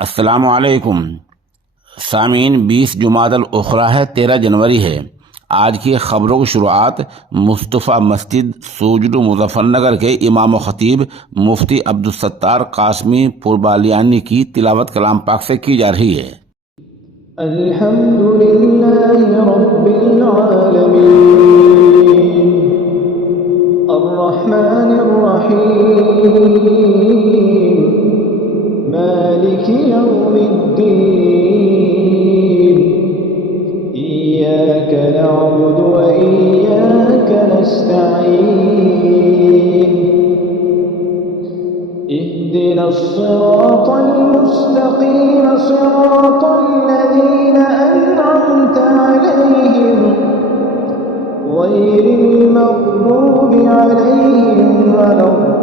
अस्सलामुअलैकुम सामीन। 20 जुमादल उखरा है, 13 जनवरी है। आज की खबरों की शुरुआत मुस्तफ़ा मस्जिद सूजलू मुजफ्फरनगर के इमाम खतीब मुफ्ती अब्दुलसत्तार कासमी पुरबालियानी की तिलावत कलाम पाक से की जा रही है। अल्हम्दुलिल्लाहि रब्बिल आलमीन अर्रहमानिर रहीम मालिकि यौमिद्दीन इय्याक नअबुदु व इय्याक नस्तईन इहदिनस सिरातल मुस्तक़ीम सिरातल लज़ीना अनअमता अलैहिम गैरिल मग़्दूबि अलैहिम वलद्दाल्लीन।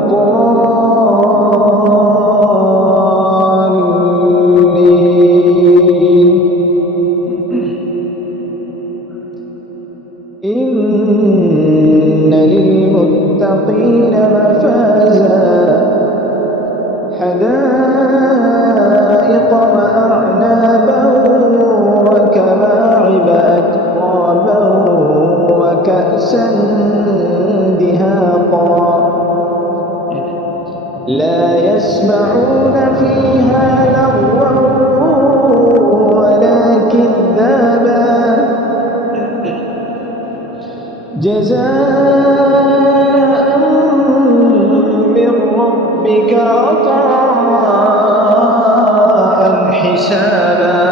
इन्न लिलमुत्तक़ीन मफ़ाज़ा हदाइक़ वअعنابا وكواعب أترابا وكأسا دهاقا لا يسمعون فيها لغوا ولا كذابا جزاء من ربك عطاء حسابا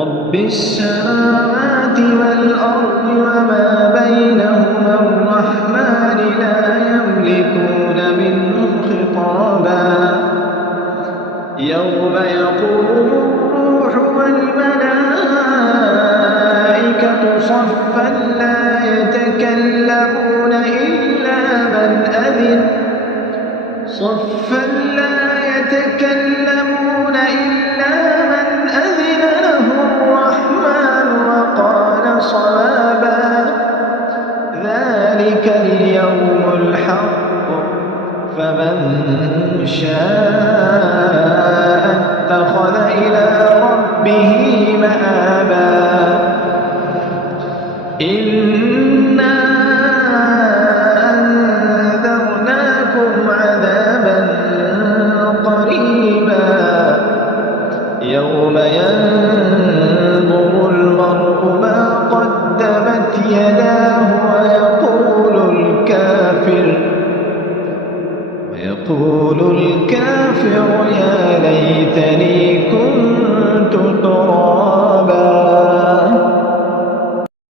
رب السماوات والأرض وما بينهما الرحمن لا يملكون منه خطابا يوم يقوم الروح والملائكة صفا لا يتكلمون إلا من أذن له الرحمن وقال صوابا ذلك اليوم الحق فمن شاء اتخذ إلى ربه مآبا إنا أنذرناكم عذابا قريبا يوم ينظر المرء ما قدمت يداه ويقول الكافر